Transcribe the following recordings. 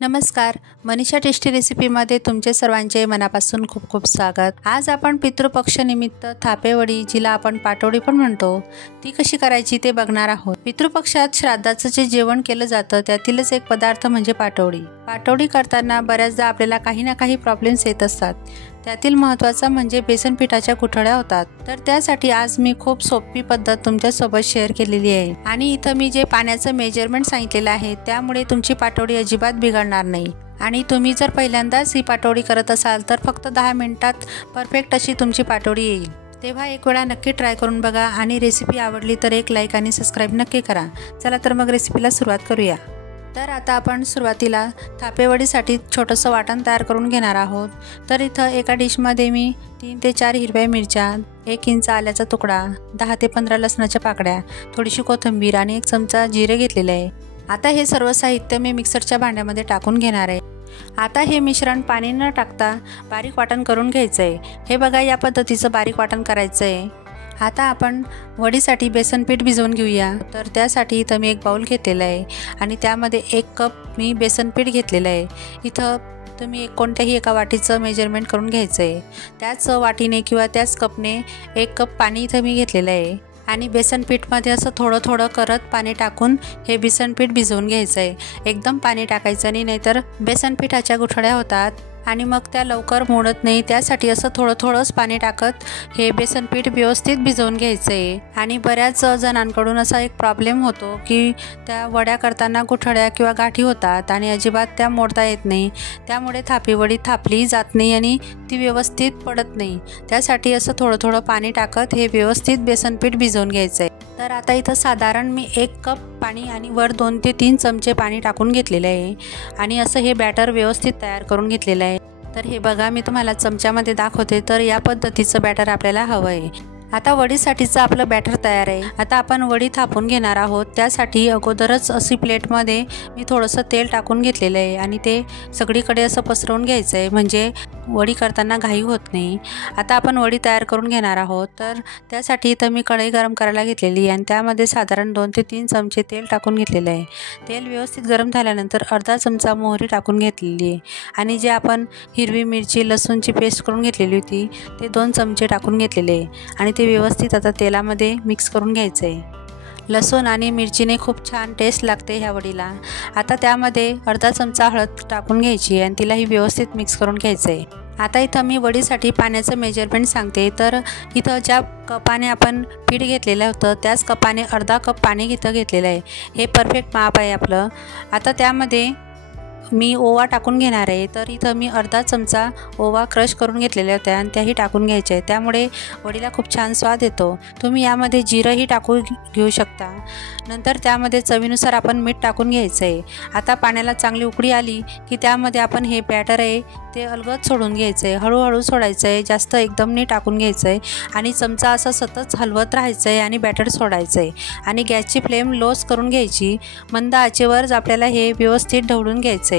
नमस्कार, मनीषा टेस्टी रेसिपीमध्ये तुमचे सर्वांचे मनापासून खूप खूप स्वागत। आज आपण पितृपक्षनिमित्त थापेवडी, जिला आपण पाटवडी पण म्हणतो, ती कशी करायची ते बघणार आहोत। पितृपक्षात श्राद्धाचं जे जेवण केलं जातं त्यातीलच एक पदार्थ म्हणजे पाटवडी। पाटवडी करताना बऱ्याचदा आपल्याला काही ना काही प्रॉब्लेम्स येत असतात। त्यातील महत्त्वाचा म्हणजे बेसन पिठाच्या गुठळ्या होतात। तर त्यासाठी आज मी खूप सोपी पद्धत तुमच्यासोबत शेअर केलेली आहे आणि इथं मी जे पाण्याचं मेजरमेंट सांगितलेलं आहे त्यामुळे तुमची पाटवडी अजिबात बिघडणार नाही। आणि तुम्ही जर पहिल्यांदाच ही पाटवडी करत असाल तर फक्त 10 मिनिटात परफेक्ट अशी तुमची पाटवडी येईल। तेव्हा एक वेळा नक्की ट्राय करून बघा आणि रेसिपी आवडली तर एक लाईक आणि सबस्क्राईब नक्की करा। चला तर मग रेसिपीला सुरुवात करूया। तर आता आपण सुरुवातीला थापेवडीसाठी छोटंसं वाटण तयार करून घेणार आहोत। तर इथं एका डिशमध्ये मी 3 ते 4 हिरव्या मिरच्या, 1 इंच आल्याचा तुकडा, 10 ते 15 लसणाच्या पाकळ्या, थोडीशी कोथिंबीर आणि 1 चमचा जिरे घेतलेले आहे। आता हे सर्व साहित्य मी मिक्सरच्या भांड्यामध्ये टाकून घेणार आहे। आता हे मिश्रण पाणी न टाकता बारीक वाटण करून घ्यायचं आहे। हे बघा, या पद्धतीचं बारीक वाटण करायचं आहे। आता आपण वडीसाठी बेसन पीठ भिजवून घेऊया। तर त्यासाठी इथं मी एक बाउल घेतलेला आहे आणि त्यामध्ये 1 कप मी बेसन पीठ घेतलेलं आहे। इथं तुम्ही कोणत्याही एका वाटीचं मेजरमेंट करून घ्यायचं आहे। त्याच वाटीने किंवा त्याच कपने 1 कप पाणी इथं मी घेतलेलं आहे आणि बेसन पीठमध्ये असं थोडं थोडं करत पाणी टाकून हे बेसन पीठ भिजवून घ्यायचं आहे। एकदम पाणी टाकायचं नाही, नाहीतर बेसन पिठाच्या गुठळ्या होतात आणि मग त्या लवकर मोडत नाही। त्यासाठी असं थोडं थोडंच पाणी टाकत हे बेसन पीठ व्यवस्थित भिजवून घ्यायचं आहे। आणि बऱ्याच जणांकडून असा एक प्रॉब्लेम होतो की त्या वड्या करताना गुठळ्या किंवा गाठी होतात आणि अजिबात त्या मोडता येत नाही। त्यामुळे थापीवडी थापली जात नाही आणि ती व्यवस्थित पडत नाही। त्यासाठी असं थोडं थोडं पाणी टाकत हे व्यवस्थित बेसन पीठ भिजवून घ्यायचं आहे। तर आता इथं साधारण मी 1 कप पाणी आणि वर 2 ते 3 चमचे पाणी टाकून घेतलेले आहे आणि असं हे बॅटर व्यवस्थित तयार करून घेतलेलं आहे। तर हे बघा, मी तुम्हाला चमच्यामध्ये दाखवते। तर या पद्धतीचं बॅटर आपल्याला हवं आहे। आता वडीसाठीचं आपलं बॅटर तयार आहे। आता आपण वडी थापून घेणार आहोत। त्यासाठी अगोदरच अशी प्लेटमध्ये मी थोडंसं तेल टाकून घेतलेलं आहे आणि ते सगळीकडे असं पसरवून घ्यायचं आहे, म्हणजे वडी करताना घाई होत नाही। आता आपण वडी तयार करून घेणार आहोत। तर त्यासाठी इथं मी कढई गरम करायला घेतलेली आणि त्यामध्ये साधारण 2 ते 3 चमचे तेल टाकून घेतलेलं आहे। तेल व्यवस्थित गरम झाल्यानंतर अर्धा चमचा मोहरी टाकून घेतलेली आहे आणि जे आपण हिरवी मिरची, लसूणची पेस्ट करून घेतलेली होती ते 2 चमचे टाकून घेतलेले आहे आणि ते व्यवस्थित आता तेलामध्ये मिक्स करून घ्यायचं आहे। लसूण आणि मिरचीने खूप छान टेस्ट लागते ह्या वडीला। आता त्यामध्ये अर्धा चमचा हळद टाकून घ्यायची आणि तिलाही व्यवस्थित मिक्स करून घ्यायचं आहे। आता इथं मी वडीसाठी पाण्याचं मेजरमेंट सांगते। तर इथं ज्या कपाने आपण पीठ घेतलेलं होतं त्याच कपाने अर्धा कप पाणी घेतलेलं आहे। हे परफेक्ट माप आहे आपलं। आता त्यामध्ये मी ओवा टाकून घेणार आहे। तर इथं मी अर्धा चमचा ओवा क्रश करून घेतलेल्या होत्या आणि त्याही टाकून घ्यायच्या आहे। त्यामुळे वडीला खूप छान स्वाद येतो। तुम्ही यामध्ये जिरंही टाकून घेऊ शकता। नंतर त्यामध्ये चवीनुसार आपण मीठ टाकून घ्यायचं आहे। आता पाण्याला चांगली उकळी आली की त्यामध्ये आपण हे बॅटर आहे ते अलगद सोडून घ्यायचं आहे। हळूहळू सोडायचं आहे, जास्त एकदम नाही टाकून घ्यायचं आहे आणि चमचा असं सतत हलवत राहायचं आहे आणि बॅटर सोडायचं आहे आणि गॅसची फ्लेम लोच करून घ्यायची। मंद आचेवर आपल्याला हे व्यवस्थित ढवळून घ्यायचं आहे।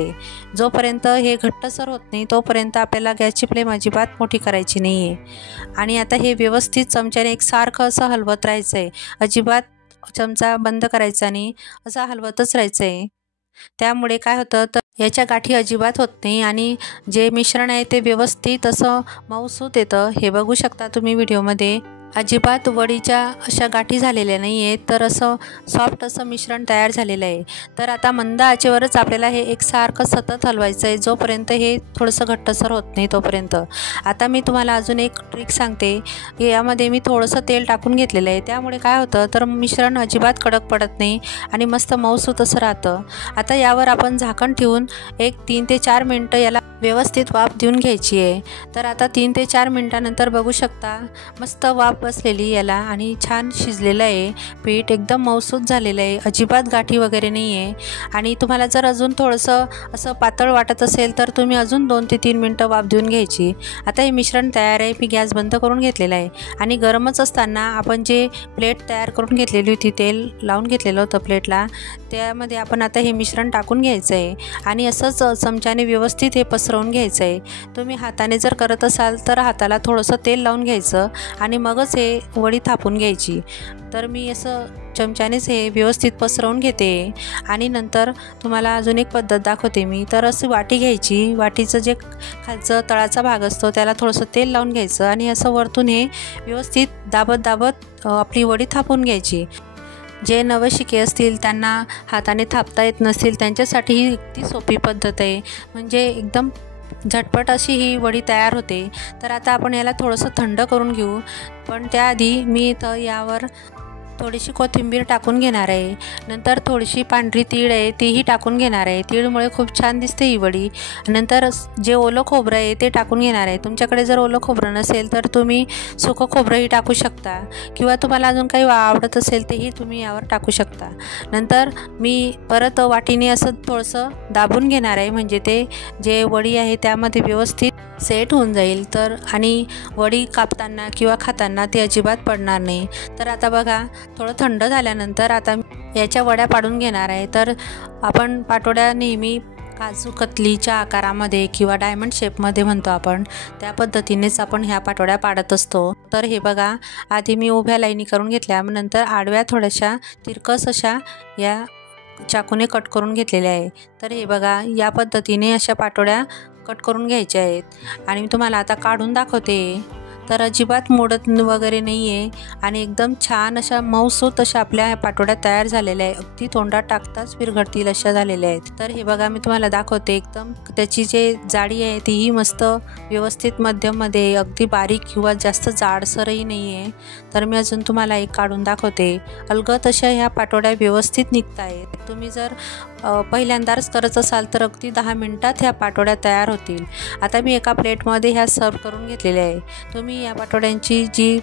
जोपर्यंत हे घट्टसर होत नाही तोपर्यंत आपल्याला गॅसची फ्लेम अजिबात मोठी करायची नाही आहे आणि आता हे व्यवस्थित चमच्याने एकसारखं असं हलवत राहायचं आहे। अजिबात चमचा बंद करायचा नाही, असं हलवतच राहायचं आहे। त्यामुळे काय होतं तर याच्या गाठी अजिबात होत नाही आणि जे मिश्रण आहे ते व्यवस्थित असं मऊसूत येतं। हे बघू शकता तुम्ही व्हिडिओमध्ये, अजिबात वडीच्या अशा गाठी झालेल्या नाही आहेत। तर असं सॉफ्ट असं मिश्रण तयार झालेलं आहे। तर आता मंद आचेवरच आपल्याला हे एकसारखं सतत हलवायचं आहे जोपर्यंत हे थोडंसं घट्टसर होत नाही तोपर्यंत। आता मी तुम्हाला अजून एक ट्रिक सांगते। यामध्ये मी थोडंसं तेल टाकून घेतलेलं आहे, त्यामुळे काय होतं तर मिश्रण अजिबात कडक पडत नाही आणि मस्त मऊसूत असं राहतं। आता यावर आपण झाकण ठेवून 3 ते 4 मिनटं याला व्यवस्थित वाफ देऊन घ्यायची आहे। तर आता 3 ते 4 मिनटानंतर बघू शकता मस्त वाफ बसलेली याला आणि छान शिजलेलं आहे। पीठ एकदम मऊसूत झालेलं आहे, अजिबात गाठी वगैरे नाही आहे। आणि तुम्हाला जर अजून थोडंसं असं पातळ वाटत असेल तर तुम्ही अजून 2 ते 3 मिनटं वाफ देऊन घ्यायची। आता हे मिश्रण तयार आहे। मी गॅस बंद करून घेतलेला आहे आणि गरमच असताना आपण जे प्लेट तयार करून घेतलेली होती, तेल लावून घेतलेलं होतं प्लेटला, त्यामध्ये आपण आता हे मिश्रण टाकून घ्यायचं आहे आणि असंच चमच्याने व्यवस्थित हे पसरवून घ्यायचं आहे। तुम्ही हाताने जर करत असाल तर हाताला थोडंसं तेल लावून घ्यायचं आणि मगच सारखंच हे वडी थापून घ्यायची। तर मी असं चमच्यानेच हे व्यवस्थित पसरवून घेते आणि नंतर तुम्हाला अजून एक पद्धत दाखवते मी। तर असं वाटी घ्यायची, वाटीचं जे खालचं तळाचा भाग असतो त्याला थोडंसं तेल लावून घ्यायचं आणि असं वरतून हे व्यवस्थित दाबत दाबत आपली वडी थापून घ्यायची। जे नवशिके असतील त्यांना हाताने थापता येत नसतील त्यांच्यासाठी ही अगदी सोपी पद्धत आहे, म्हणजे एकदम झटपट अशी ही वडी तयार होते। तर आता आपण याला थोडंसं थंड करून घेऊ, पण त्याआधी मी इथं यावर थोडीशी कोथिंबीर टाकून घेणार आहे। नंतर थोडीशी पांढरी तीळ आहे तीही टाकून घेणार आहे, तीळमुळे खूप छान दिसते ही वडी। नंतर जे ओलं खोबरं आहे ते टाकून घेणार आहे। तुमच्याकडे जर ओलं खोबरं नसेल तर तुम्ही सुकं खोबरंही टाकू शकता किंवा तुम्हाला अजून काही आवडत असेल तेही तुम्ही यावर टाकू शकता। नंतर मी परत वाटीने असं थोडंसं दाबून घेणार आहे, म्हणजे ते जे वडी आहे त्यामध्ये व्यवस्थित सेट होऊन जाईल, तर आणि वडी कापताना किंवा खाताना ती अजिबात पडणार नाही। तर आता बघा थोडं थंड झाल्यानंतर आता याच्या वड्या पाडून घेणार आहे। तर आपण पाटोड्या नेहमी काजू कतलीच्या आकारामध्ये किंवा डायमंड शेपमध्ये म्हणतो आपण, त्या पद्धतीनेच आपण ह्या पाटोड्या पाडत असतो। तर हे बघा आधी मी उभ्या लाईनी करून घेतल्या, नंतर आडव्या थोड्याशा तिरकस अशा या चाकूने कट करून घेतलेल्या आहे। तर हे बघा या पद्धतीने अशा पाटोड्या कट करून घ्यायच्या आहेत आणि मी तुम्हाला आता काढून दाखवते। तर अजिबात मोडत वगैरे नाही आहे आणि एकदम छान अशा मऊसूत अशा आपल्या पाटोड्या तयार झालेल्या आहे, अगदी तोंडात टाकताच विरघळतील अशा झालेल्या आहेत। तर हे बघा मी तुम्हाला दाखवते, एकदम त्याची जे जाडी आहे तीही मस्त व्यवस्थित मध्यममध्ये, अगदी बारीक किंवा जास्त जाडसरही नाही आहे। तर मी अजून तुम्हाला एक काढून दाखवते। अलगद अशा ह्या पाटोड्या व्यवस्थित निघत आहेत। तुम्ही जर पहिल्यांदाच करत असाल तर अगदी 10 मिनिटात ह्या पाटोड्या तयार होतील। आता मी एका प्लेटमध्ये ह्या सर्व करून घेतलेल्या आहे। तुम्ही या पाटोड्यांची जी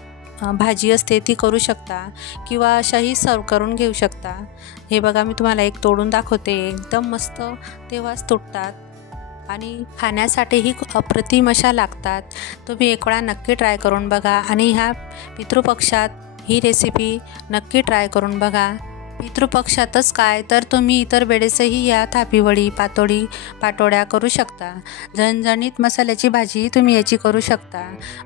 भाजी असते ती करू शकता किंवा अशाही सर्व करून घेऊ शकता। हे बघा मी तुम्हाला एक तोडून दाखवते, एकदम मस्त तेव्हाच तुटतात आणि खाण्यासाठीही अप्रतिम अशा लागतात। तुम्ही एक वेळा नक्की ट्राय करून बघा आणि ह्या पितृपक्षात ही रेसिपी नक्की ट्राय करून बघा। पितृपक्षातच काय तर तुम्ही इतर वेळेसही या थापीवडी पाटोड्या करू शकता। झणझणीत मसाल्याची भाजी तुम्ही याची करू शकता,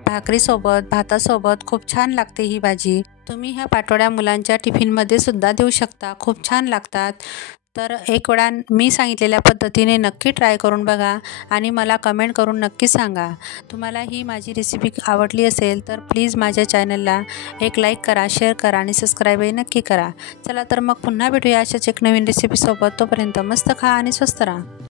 भाकरीसोबत भातासोबत खूप छान लागते ही भाजी। तुम्ही ह्या पाटोड्या मुलांच्या टिफिनमध्ये सुद्धा देऊ शकता, खूप छान लागतात। तर एक वेळा मी सांगितलेल्या पद्धतीने नक्की ट्राय करून बघा आणि मला कमेंट करून नक्की सांगा। तुम्हाला ही माझी रेसिपी आवडली असेल तर प्लीज माझ्या चॅनलला एक लाईक करा, शेअर करा आणि सबस्क्राईबही नक्की करा। चला तर मग पुन्हा भेटूया अशाच एक नवीन रेसिपीसोबत। तोपर्यंत मस्त खा आणि स्वस्त राहा।